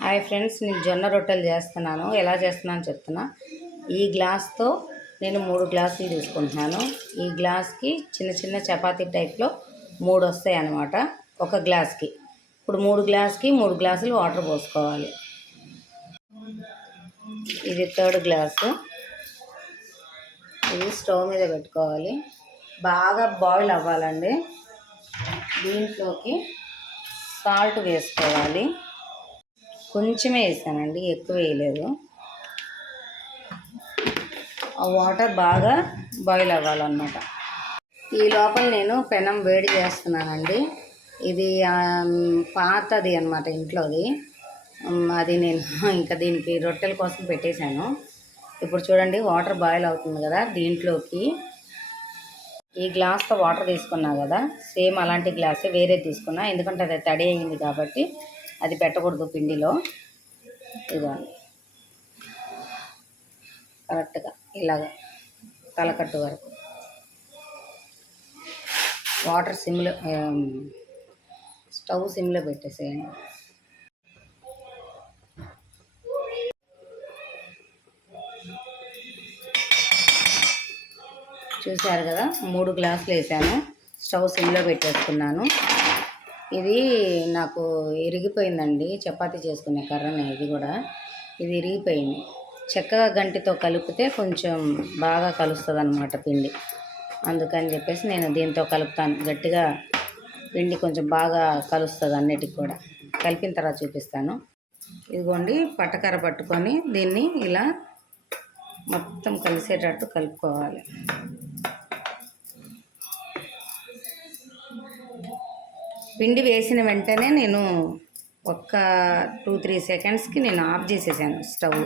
Hi friends నేను జొన్న రొట్టెలు చేస్తున్నాను. ఎలా చేస్తున్నాను చెప్తున్నా. ఈ గ్లాస్తో నేను మూడు గ్లాసులు తీసుకుంటున్నాను. ఈ గ్లాస్కి చిన్న చిన్న చపాతీ టైప్లో మూడు వస్తాయి అన్నమాట ఒక గ్లాస్కి. ఇప్పుడు మూడు గ్లాస్కి మూడు గ్లాసులు వాటర్ పోసుకోవాలి. ఇది థర్డ్ గ్లాసు. ఇది స్టవ్ మీద పెట్టుకోవాలి. బాగా బాయిల్ అవ్వాలండి. దీంట్లోకి సాల్ట్ వేసుకోవాలి. కొంచెమే వేసానండి ఎక్కువ వేయలేదు. ఆ వాటర్ బాగా బాయిల్ అవ్వాలన్నమాట. ఈ లోపల నేను పెనం వేడి చేస్తున్నానండి. ఇది పాతది అనమాట ఇంట్లోది. అది నేను ఇంకా దీనికి రొట్టెల కోసం పెట్టేశాను. ఇప్పుడు చూడండి వాటర్ బాయిల్ అవుతుంది కదా దీంట్లోకి. ఈ గ్లాస్తో వాటర్ తీసుకున్నా కదా సేమ్ అలాంటి గ్లాసే వేరే తీసుకున్నా ఎందుకంటే అది తడి అయింది కాబట్టి అది పెట్టకూడదు పిండిలో. ఇదిగోండి కరెక్ట్గా ఇలాగ తలకట్టు వరకు. వాటర్ సిమ్లో స్టవ్ సిమ్లో పెట్టేసేయండి. చూశారు కదా మూడు గ్లాసులు వేసాను. స్టవ్ సిమ్లో పెట్టేసుకున్నాను. ఇది నాకు ఇరిగిపోయిందండి. చపాతి చేసుకునే కర్రనే ఇది కూడా. ఇది ఇరిగిపోయింది. చక్కగా గంటితో కలిపితే కొంచెం బాగా కలుస్తుంది అనమాట పిండి. అందుకని చెప్పేసి నేను దీంతో కలుపుతాను. గట్టిగా పిండి కొంచెం బాగా కలుస్తుంది అన్నిటికి కూడా. కలిపిన తర్వాత చూపిస్తాను. ఇదిగోండి పట్టకర పట్టుకొని దీన్ని ఇలా మొత్తం కలిసేటట్టు కలుపుకోవాలి. పిండి వేసిన వెంటనే నేను ఒక్క టూ త్రీ సెకండ్స్కి నేను ఆఫ్ చేసేసాను స్టవ్.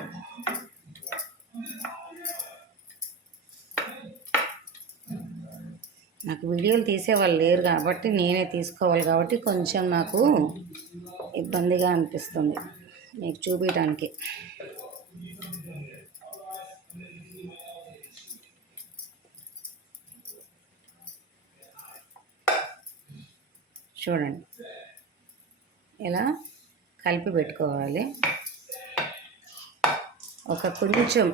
నాకు వీడియోలు తీసేవాళ్ళు లేరు కాబట్టి నేనే తీసుకోవాలి కాబట్టి కొంచెం నాకు ఇబ్బందిగా అనిపిస్తుంది. మీకు చూపించడానికి చూడండి. ఇలా కలిపి పెట్టుకోవాలి. ఒక కొంచెం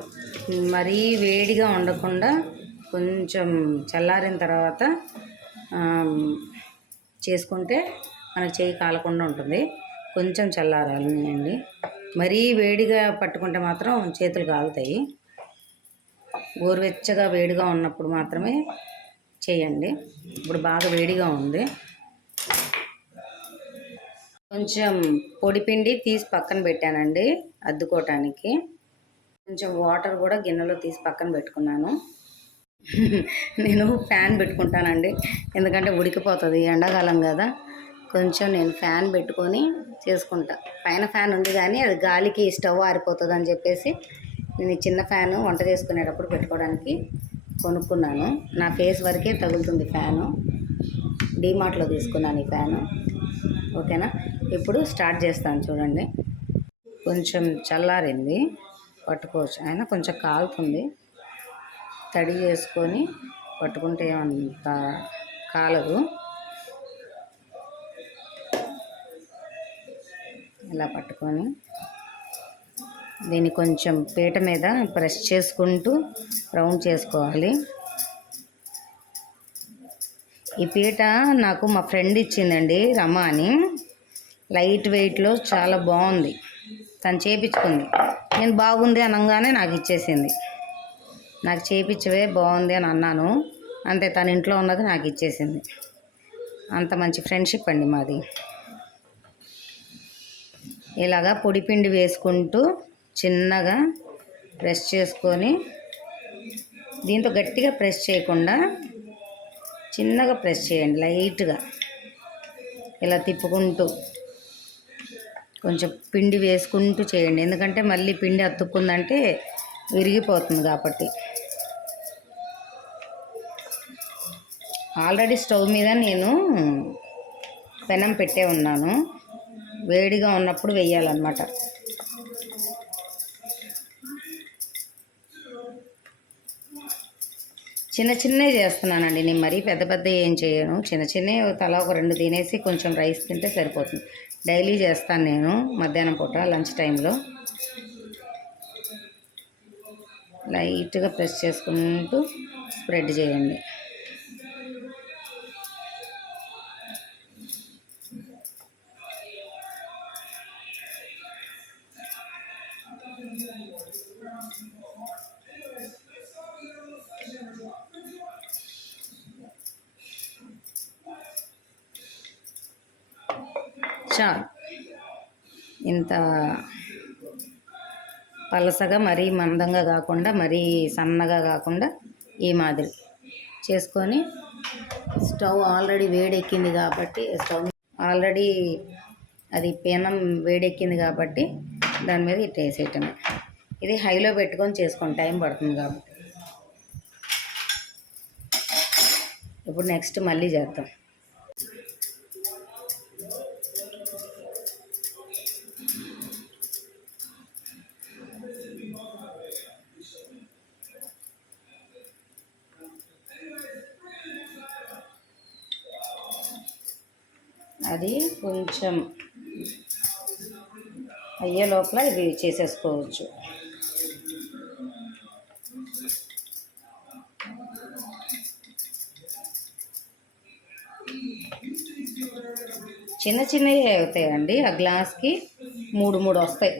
మరీ వేడిగా ఉండకుండా కొంచెం చల్లారిన తర్వాత చేసుకుంటే మనకు చేయి కాలకుండా ఉంటుంది. కొంచెం చల్లారాలి అండి. మరీ వేడిగా పట్టుకుంటే మాత్రం చేతులు కాలుతాయి. గోరువెచ్చగా వేడిగా ఉన్నప్పుడు మాత్రమే చేయండి. ఇప్పుడు బాగా వేడిగా ఉంది. కొంచెం పొడిపిండి తీసి పక్కన పెట్టానండి అద్దుకోవటానికి. కొంచెం వాటర్ కూడా గిన్నెలో తీసి పక్కన పెట్టుకున్నాను. నేను ఫ్యాన్ పెట్టుకుంటానండి. ఎందుకంటే ఉడికిపోతుంది ఎండాకాలం కదా. కొంచెం నేను ఫ్యాన్ పెట్టుకొని చేసుకుంటా. పైన ఫ్యాన్ ఉంది కానీ అది గాలికి స్టవ్ ఆరిపోతుంది అని చెప్పేసి నేను చిన్న ఫ్యాను వంట చేసుకునేటప్పుడు పెట్టుకోవడానికి కొనుక్కున్నాను. నా ఫేస్ వరకే తగులుతుంది ఫ్యాను. డీమార్ట్లో తీసుకున్నాను ఈ ఫ్యాను. ఓకేనా? ఇప్పుడు స్టార్ట్ చేస్తాను చూడండి. కొంచెం చల్లారింది. పట్టుకోవచ్చు. అయినా కొంచెం కాలుతుంది. తడి చేసుకొని పట్టుకుంటే అంత కాలదు. ఇలా పట్టుకొని దీన్ని కొంచెం పీట మీద ప్రెస్ చేసుకుంటూ రౌండ్ చేసుకోవాలి. ఈ పీట నాకు మా ఫ్రెండ్ ఇచ్చిందండి రమ అని లైట్ వెయిట్లో చాలా బాగుంది. తను చేపించుకుంది. నేను బాగుంది అనగానే నాకు ఇచ్చేసింది. నాకు చేపించవే బాగుంది అని అన్నాను. అంతే తన ఇంట్లో ఉన్నది నాకు ఇచ్చేసింది. అంత మంచి ఫ్రెండ్షిప్ అండి మాది. ఇలాగా పొడిపిండి వేసుకుంటూ చిన్నగా ప్రెస్ చేసుకొని దీంతో గట్టిగా ప్రెస్ చేయకుండా చిన్నగా ప్రెస్ చేయండి లైట్గా. ఇలా తిప్పుకుంటూ కొంచెం పిండి వేసుకుంటూ చేయండి. ఎందుకంటే మళ్ళీ పిండి అతుక్కుందంటే విరిగిపోతుంది కాబట్టి. ఆల్రెడీ స్టవ్ మీద నేను పెనం పెట్టే ఉన్నాను. వేడిగా ఉన్నప్పుడు వేయాలన్నమాట. చిన్న చిన్నవి చేస్తున్నానండి నేను మరీ పెద్ద పెద్ద ఏం చేయను. చిన్న చిన్నవి తల ఒక రెండు తినేసి కొంచెం రైస్ తింటే సరిపోతుంది. డైలీ చేస్తాను నేను మధ్యాహ్నం పూట లంచ్ టైంలో. లైట్గా ప్రెస్ చేసుకుంటూ స్ప్రెడ్ చేయండి. చాలు ఇంత పలసగా మరీ మందంగా కాకుండా మరీ సన్నగా కాకుండా ఈ మాదిరి చేసుకొని స్టవ్ ఆల్రెడీ వేడెక్కింది కాబట్టి స్టవ్ ఆల్రెడీ అది పెనం వేడెక్కింది కాబట్టి దాని మీద ఇట్ వేసేయటమే. ఇది హైలో పెట్టుకొని చేసుకోండి టైం పడుతుంది కాబట్టి. ఇప్పుడు నెక్స్ట్ మళ్ళీ చేద్దాం. అది కొంచెం అయ్యే లోపల ఇది చేసేసుకోవచ్చు. చిన్న చిన్నవి అవుతాయండి. ఆ గ్లాస్కి మూడు మూడు వస్తాయి.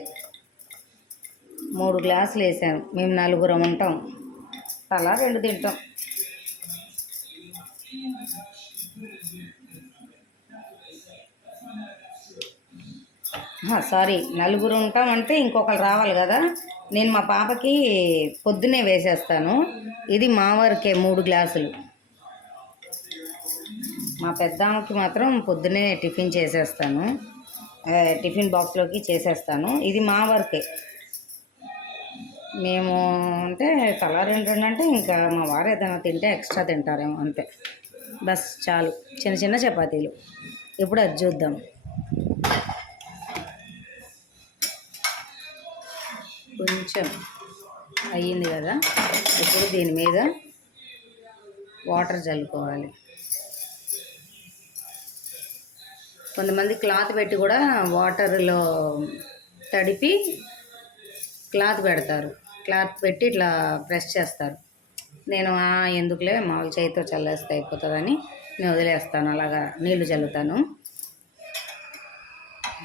మూడు గ్లాసులు వేసాను. మేము నలుగురం ఉంటాం. తలా రెండు తింటాం. సారీ. నలుగురు ఉంటామంటే ఇంకొకరు రావాలి కదా. నేను మా పాపకి పొద్దునే వేసేస్తాను. ఇది మా వారికే మూడు గ్లాసులు. మా పెద్దామకి మాత్రం పొద్దునే టిఫిన్ చేసేస్తాను. టిఫిన్ బాక్స్లోకి చేసేస్తాను. ఇది మా వరకే. మేము అంటే తలా రెండు రెండు అంటే ఇంకా మా వారు ఏదైనా తింటే ఎక్స్ట్రా తింటారేమో అంతే. బస్ చాలు. చిన్న చిన్న చపాతీలు. ఇప్పుడు అది చూద్దాం. కొంచెం అయ్యింది కదా. ఇప్పుడు దీని మీద వాటర్ చల్లుకోవాలి. కొంతమంది క్లాత్ పెట్టి కూడా వాటర్లో తడిపి క్లాత్ పెడతారు. క్లాత్ పెట్టి ఇట్లా ప్రెస్ చేస్తారు. నేను "ఆ, ఎందుకులే మామూలు చేతితో చల్లేస్తే అయిపోతుందని నేను వదిలేస్తాను అలాగా నీళ్ళు చల్లుతాను.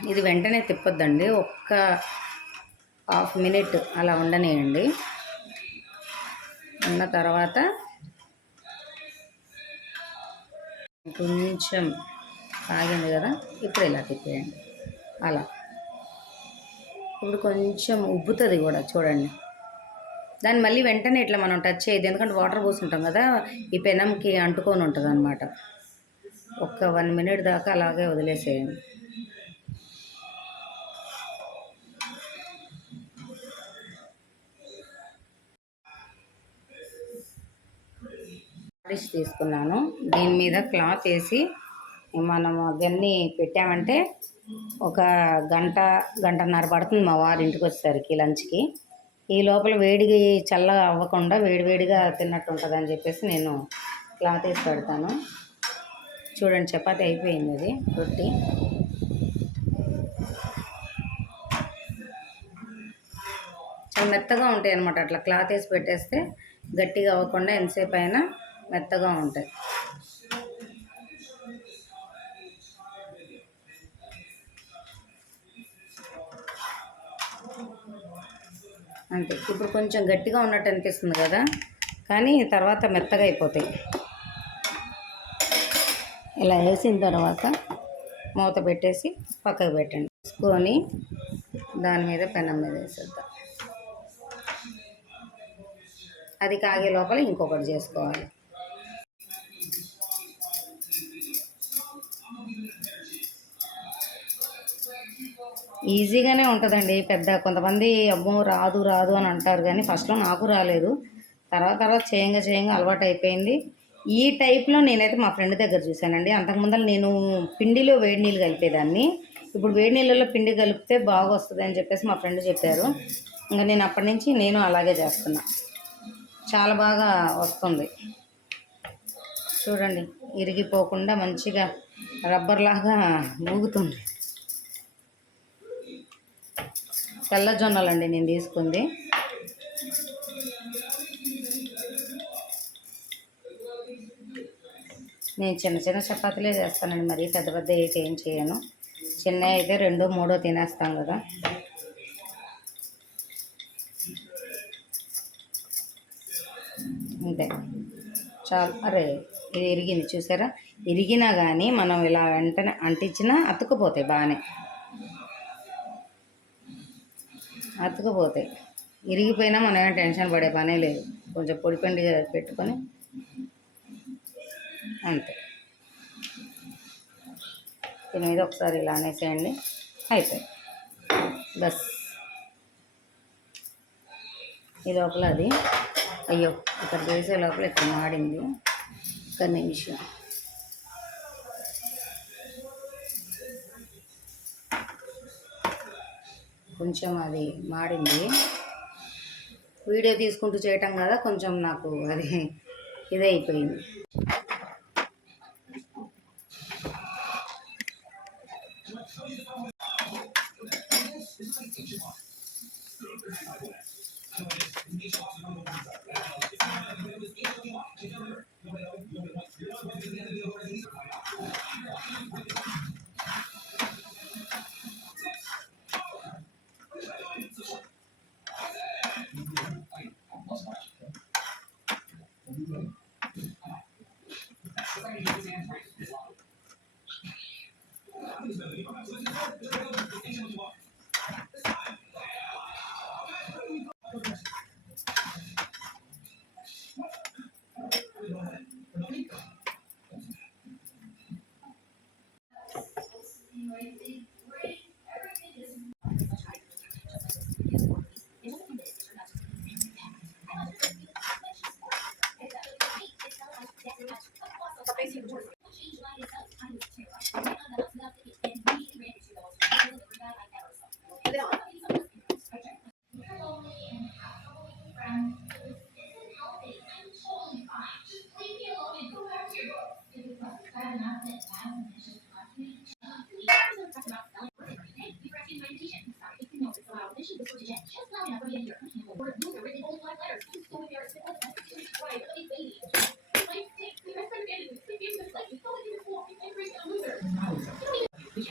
ఇది వెంటనే తిప్పొద్దండి. ఒక్క హాఫ్ మినిట్ అలా ఉండనియండి. ఉన్న తర్వాత కొంచెం ఆగింది కదా ఇప్పుడు ఇలా తిప్పేయండి. అలా. ఇప్పుడు కొంచెం ఉబ్బుతుంది కూడా చూడండి. దాన్ని మళ్ళీ వెంటనే ఇట్లా మనం టచ్ చేయదు ఎందుకంటే వాటర్ పోసుంటాం కదా ఈ పెనంకి అంటుకొని ఉంటుంది అనమాట ఒక్క వన్ మినిట్ దాకా అలాగే వదిలేసేయండి. డిష్ తీసుకున్నాను. దీని మీద క్లాత్ వేసి మనం అవన్నీ పెట్టామంటే ఒక గంట గంటన్నర పడుతుంది మా వారి ఇంటికి వచ్చేసరికి లంచ్కి ఈ లోపల వేడిగా చల్లగా అవ్వకుండా వేడివేడిగా తిన్నట్టు ఉంటుంది అని చెప్పేసి నేను క్లాత్ వేసి పెడతాను. చూడండి చపాతి అయిపోయింది అది రొట్టి. చాలా మెత్తగా ఉంటాయి అనమాట అట్లా క్లాత్ వేసి పెట్టేస్తే గట్టిగా అవ్వకుండా ఎంతసేపు అయినా మెత్తగా ఉంటాయి. అంతే. ఇప్పుడు కొంచెం గట్టిగా ఉన్నట్టు అనిపిస్తుంది కదా? కానీ తర్వాత మెత్తగా అయిపోతాయి. ఇలా వేసిన తర్వాత మూత పెట్టేసి పక్కకు పెట్టండి. తీసుకొని దాని మీద పెనం మీద వేసేద్దాం. అది కాగే లోపల ఇంకొకటి చేసుకోవాలి. ఈజీగానే ఉంటుందండి. పెద్ద కొంతమంది అమ్మో రాదు రాదు అని అంటారు కానీ ఫస్ట్లో నాకు రాలేదు. తర్వాత తర్వాత చేయంగా చేయంగా అలవాటు అయిపోయింది. ఈ టైప్లో నేనైతే మా ఫ్రెండ్ దగ్గర చూశానండి. అంతకుముందు నేను పిండిలో వేడి నీళ్ళు కలిపేదాన్ని. ఇప్పుడు వేడి నీళ్ళలో పిండి కలిపితే బాగా వస్తుంది అని చెప్పేసి మా ఫ్రెండ్ చెప్పారు. ఇంకా నేను అప్పటి నుంచి నేను అలాగే చేస్తున్నా. చాలా బాగా వస్తుంది. చూడండి ఇరిగిపోకుండా మంచిగా రబ్బర్ లాగా ఊగుతుంది తెల్ల జొన్నలు అండి నేను తీసుకుంది. నేను చిన్న చిన్న చపాతీలే చేస్తానండి మరి పెద్ద పెద్ద అయితే ఏం చేయను. చిన్న అయితే రెండో మూడో తినేస్తాం కదా. అంతే. చాలు. అరే ఇది ఇరిగింది చూసారా? ఇరిగినా కానీ మనం ఇలా వెంటనే అంటించినా అతుక్కుపోతాయి బాగానే. అతుకుపోతాయి. ఇరిగిపోయినా మనం ఏమైనా టెన్షన్ పడే పనే లేదు. కొంచెం పొడి పిండి పెట్టుకొని అంతే. దీని మీద ఒకసారి ఇలా అనేసేయండి. అయిపోయి బస్. ఈ లోపల అది. అయ్యో ఇక్కడ చేసే లోపల ఇక్కడ మాడింది. ఒక నిమిషం. కొంచెం అది మాడింది వీడియో తీసుకుంటూ చేయటం కదా కొంచెం నాకు అది ఇదైపోయింది. We Thank you.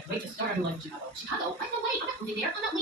Wait to start in Chicago. Chicago? I no way. I'm not moving there. I'm not